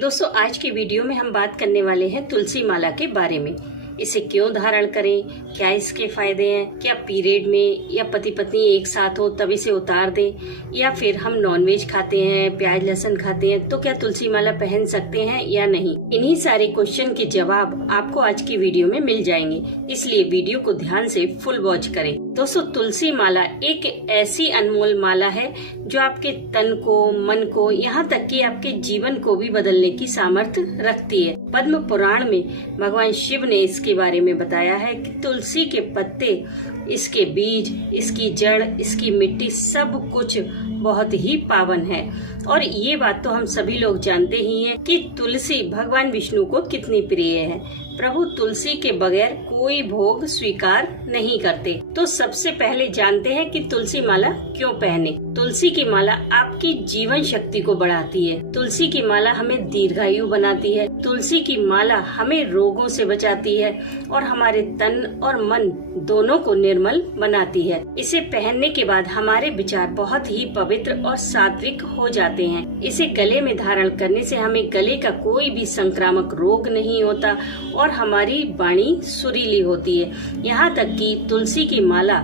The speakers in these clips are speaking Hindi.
दोस्तों, आज की वीडियो में हम बात करने वाले हैं तुलसी माला के बारे में। इसे क्यों धारण करें, क्या इसके फायदे हैं, क्या पीरियड में या पति पत्नी एक साथ हो तब इसे उतार दें, या फिर हम नॉनवेज खाते हैं, प्याज लहसुन खाते हैं तो क्या तुलसी माला पहन सकते हैं या नहीं। इन्हीं सारे क्वेश्चन के जवाब आपको आज की वीडियो में मिल जाएंगे, इसलिए वीडियो को ध्यान से फुल वॉच करें। दोस्तों, तुलसी माला एक ऐसी अनमोल माला है जो आपके तन को, मन को, यहाँ तक कि आपके जीवन को भी बदलने की सामर्थ्य रखती है। पद्म पुराण में भगवान शिव ने इसके बारे में बताया है कि तुलसी के पत्ते, इसके बीज, इसकी जड़, इसकी मिट्टी सब कुछ बहुत ही पावन है। और ये बात तो हम सभी लोग जानते ही हैं कि तुलसी भगवान विष्णु को कितनी प्रिय है। प्रभु तुलसी के बगैर कोई भोग स्वीकार नहीं करते। तो सबसे पहले जानते हैं कि तुलसी माला क्यों पहने। तुलसी की माला आपकी जीवन शक्ति को बढ़ाती है। तुलसी की माला हमें दीर्घायु बनाती है। तुलसी की माला हमें रोगों से बचाती है और हमारे तन और मन दोनों को निर्मल बनाती है। इसे पहनने के बाद हमारे विचार बहुत ही पवित्र और सात्विक हो जाते हैं। इसे गले में धारण करने से हमें गले का कोई भी संक्रामक रोग नहीं होता और हमारी वाणी सुरीली होती है। यहाँ तक कि तुलसी की माला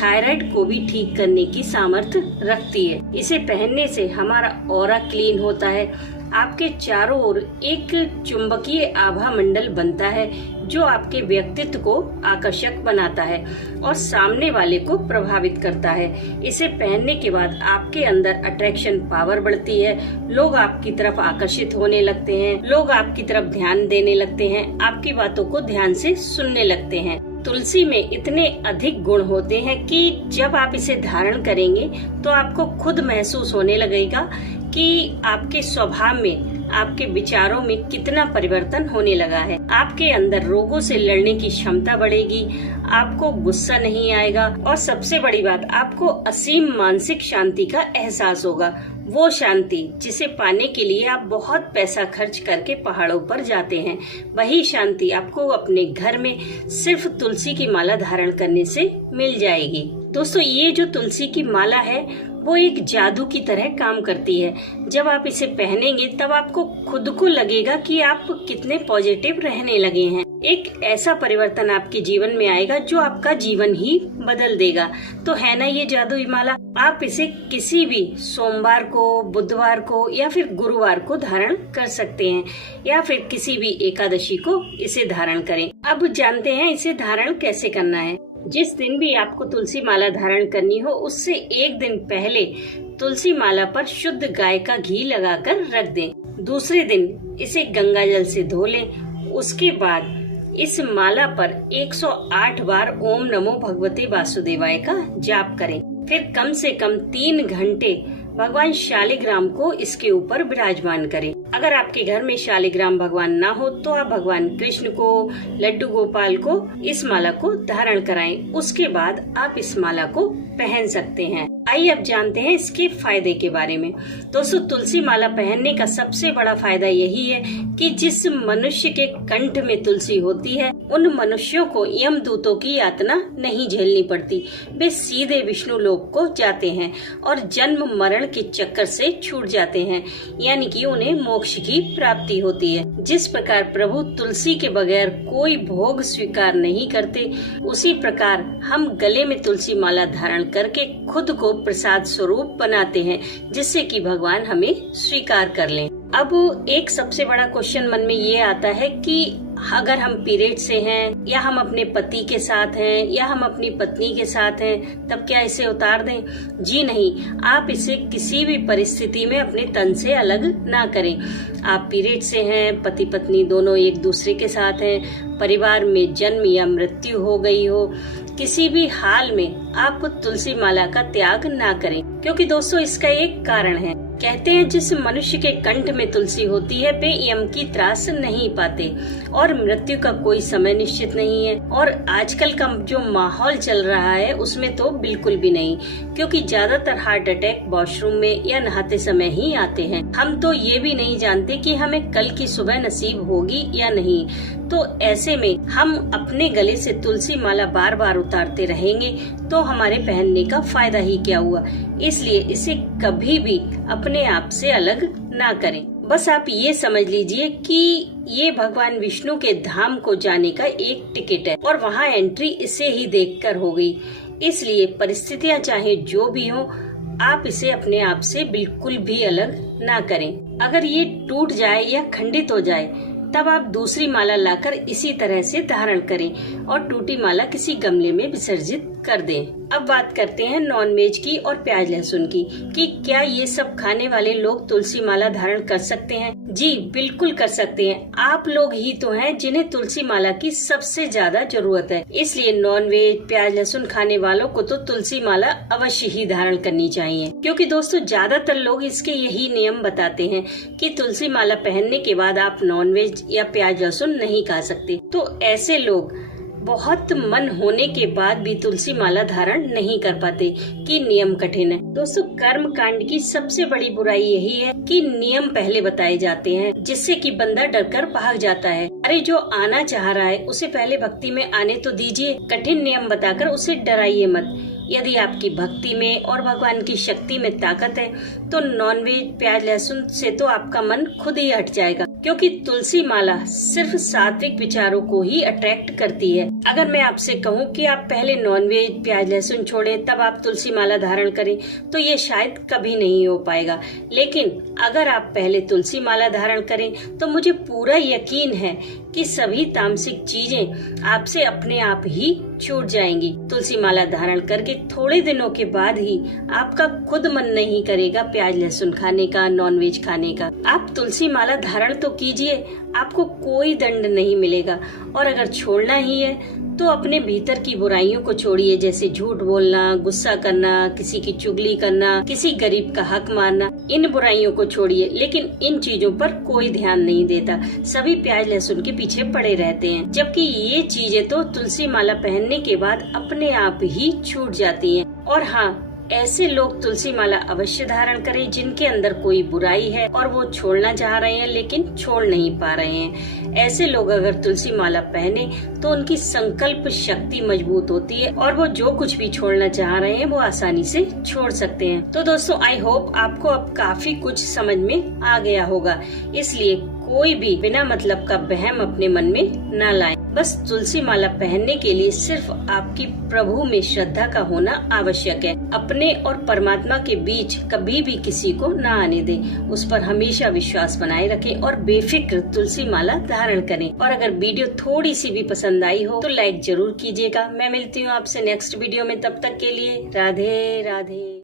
थायराइड को भी ठीक करने की सामर्थ्य रखती है। इसे पहनने से हमारा ऑरा क्लीन होता है। आपके चारों ओर एक चुंबकीय आभा मंडल बनता है जो आपके व्यक्तित्व को आकर्षक बनाता है और सामने वाले को प्रभावित करता है। इसे पहनने के बाद आपके अंदर अट्रैक्शन पावर बढ़ती है। लोग आपकी तरफ आकर्षित होने लगते हैं, लोग आपकी तरफ ध्यान देने लगते हैं, आपकी बातों को ध्यान से सुनने लगते हैं। तुलसी में इतने अधिक गुण होते हैं कि जब आप इसे धारण करेंगे तो आपको खुद महसूस होने लगेगा कि आपके स्वभाव में, आपके विचारों में कितना परिवर्तन होने लगा है। आपके अंदर रोगों से लड़ने की क्षमता बढ़ेगी, आपको गुस्सा नहीं आएगा और सबसे बड़ी बात, आपको असीम मानसिक शांति का एहसास होगा। वो शांति जिसे पाने के लिए आप बहुत पैसा खर्च करके पहाड़ों पर जाते हैं, वही शांति आपको अपने घर में सिर्फ तुलसी की माला धारण करने से मिल जाएगी। दोस्तों, ये जो तुलसी की माला है वो एक जादू की तरह काम करती है। जब आप इसे पहनेंगे तब आपको खुद को लगेगा कि आप कितने पॉजिटिव रहने लगे हैं। एक ऐसा परिवर्तन आपके जीवन में आएगा जो आपका जीवन ही बदल देगा। तो है ना ये जादुई माला। आप इसे किसी भी सोमवार को, बुधवार को या फिर गुरुवार को धारण कर सकते हैं, या फिर किसी भी एकादशी को इसे धारण करें। अब जानते हैं इसे धारण कैसे करना है। जिस दिन भी आपको तुलसी माला धारण करनी हो, उससे एक दिन पहले तुलसी माला पर शुद्ध गाय का घी लगाकर रख दें। दूसरे दिन इसे गंगा जल से धो लें। उसके बाद इस माला पर 108 बार ओम नमो भगवते वासुदेवाय का जाप करें। फिर कम से कम 3 घंटे भगवान शालिग्राम को इसके ऊपर विराजमान करें। अगर आपके घर में शालिग्राम भगवान ना हो तो आप भगवान कृष्ण को, लड्डू गोपाल को इस माला को धारण कराएं। उसके बाद आप इस माला को पहन सकते हैं। आइए अब जानते हैं इसके फायदे के बारे में। दोस्तों, तुलसी माला पहनने का सबसे बड़ा फायदा यही है कि जिस मनुष्य के कंठ में तुलसी होती है, उन मनुष्यों को यमदूतों की यातना नहीं झेलनी पड़ती। वे सीधे विष्णु लोक को जाते हैं और जन्म मरण के चक्कर से छूट जाते हैं, यानी कि उन्हें मोक्ष की प्राप्ति होती है। जिस प्रकार प्रभु तुलसी के बगैर कोई भोग स्वीकार नहीं करते, उसी प्रकार हम गले में तुलसी माला धारण करके खुद को प्रसाद स्वरूप बनाते हैं, जिससे कि भगवान हमें स्वीकार कर लें। अब एक सबसे बड़ा क्वेश्चन मन में ये आता है कि अगर हम पीरियड से हैं, या हम अपने पति के साथ हैं, या हम अपनी पत्नी के साथ हैं, तब क्या इसे उतार दें? जी नहीं, आप इसे किसी भी परिस्थिति में अपने तन से अलग ना करें। आप पीरियड से हैं, पति पत्नी दोनों एक दूसरे के साथ हैं, परिवार में जन्म या मृत्यु हो गई हो, किसी भी हाल में आप तुलसी माला का त्याग ना करें, क्योंकि दोस्तों इसका एक कारण है। कहते हैं जिस मनुष्य के कंठ में तुलसी होती है वे यम की त्रास नहीं पाते और मृत्यु का कोई समय निश्चित नहीं है। और आजकल का जो माहौल चल रहा है उसमें तो बिल्कुल भी नहीं, क्योंकि ज्यादातर हार्ट अटैक वॉशरूम में या नहाते समय ही आते हैं। हम तो ये भी नहीं जानते कि हमें कल की सुबह नसीब होगी या नहीं। तो ऐसे में हम अपने गले से तुलसी माला बार बार उतारते रहेंगे तो हमारे पहनने का फायदा ही क्या हुआ। इसलिए इसे कभी भी अपने आप से अलग ना करें। बस आप ये समझ लीजिए कि ये भगवान विष्णु के धाम को जाने का एक टिकट है और वहाँ एंट्री इसे ही देखकर हो गई। इसलिए परिस्थितियाँ चाहे जो भी हो, आप इसे अपने आप से बिल्कुल भी अलग ना करें। अगर ये टूट जाए या खंडित हो जाए तब आप दूसरी माला लाकर इसी तरह से धारण करें और टूटी माला किसी गमले में विसर्जित कर दें। अब बात करते हैं नॉनवेज की और प्याज लहसुन की कि क्या ये सब खाने वाले लोग तुलसी माला धारण कर सकते हैं? जी बिल्कुल कर सकते हैं। आप लोग ही तो हैं जिन्हें तुलसी माला की सबसे ज्यादा जरूरत है। इसलिए नॉनवेज प्याज लहसुन खाने वालों को तो तुलसी माला अवश्य ही धारण करनी चाहिए, क्योंकि दोस्तों ज्यादातर लोग इसके यही नियम बताते हैं कि तुलसी माला पहनने के बाद आप नॉनवेज या प्याज लहसुन नहीं खा सकते। तो ऐसे लोग बहुत मन होने के बाद भी तुलसी माला धारण नहीं कर पाते कि नियम कठिन है। दोस्तों कर्म कांड की सबसे बड़ी बुराई यही है कि नियम पहले बताए जाते हैं जिससे कि बंदा डरकर भाग जाता है। अरे जो आना चाह रहा है उसे पहले भक्ति में आने तो दीजिए, कठिन नियम बताकर उसे डराइए मत। यदि आपकी भक्ति में और भगवान की शक्ति में ताकत है तो नॉनवेज प्याज लहसुन से तो आपका मन खुद ही हट जाएगा, क्योंकि तुलसी माला सिर्फ सात्विक विचारों को ही अट्रैक्ट करती है। अगर मैं आपसे कहूँ कि आप पहले नॉनवेज प्याज लहसुन छोड़ें तब आप तुलसी माला धारण करें तो ये शायद कभी नहीं हो पाएगा, लेकिन अगर आप पहले तुलसी माला धारण करें तो मुझे पूरा यकीन है कि सभी तामसिक चीजें आपसे अपने आप ही छूट जाएंगी। तुलसी माला धारण करके थोड़े दिनों के बाद ही आपका खुद मन नहीं करेगा प्याज लहसुन खाने का, नॉनवेज खाने का। आप तुलसी माला धारण तो कीजिए, आपको कोई दंड नहीं मिलेगा। और अगर छोड़ना ही है तो अपने भीतर की बुराइयों को छोड़िए, जैसे झूठ बोलना, गुस्सा करना, किसी की चुगली करना, किसी गरीब का हक मारना। इन बुराइयों को छोड़िए, लेकिन इन चीजों पर कोई ध्यान नहीं देता। सभी प्याज लहसुन के पीछे पड़े रहते हैं, जबकि ये चीजें तो तुलसी माला पहनने के बाद अपने आप ही छूट जाती हैं। और हाँ, ऐसे लोग तुलसी माला अवश्य धारण करें जिनके अंदर कोई बुराई है और वो छोड़ना चाह रहे हैं लेकिन छोड़ नहीं पा रहे हैं। ऐसे लोग अगर तुलसी माला पहने तो उनकी संकल्प शक्ति मजबूत होती है और वो जो कुछ भी छोड़ना चाह रहे हैं वो आसानी से छोड़ सकते हैं। तो दोस्तों आई होप आपको अब काफी कुछ समझ में आ गया होगा। इसलिए कोई भी बिना मतलब का वहम अपने मन में न लाएं। बस तुलसी माला पहनने के लिए सिर्फ आपकी प्रभु में श्रद्धा का होना आवश्यक है। अपने और परमात्मा के बीच कभी भी किसी को न आने दें, उस पर हमेशा विश्वास बनाए रखें और बेफिक्र तुलसी माला धारण करें। और अगर वीडियो थोड़ी सी भी पसंद आई हो तो लाइक जरूर कीजिएगा। मैं मिलती हूँ आपसे नेक्स्ट वीडियो में, तब तक के लिए राधे राधे।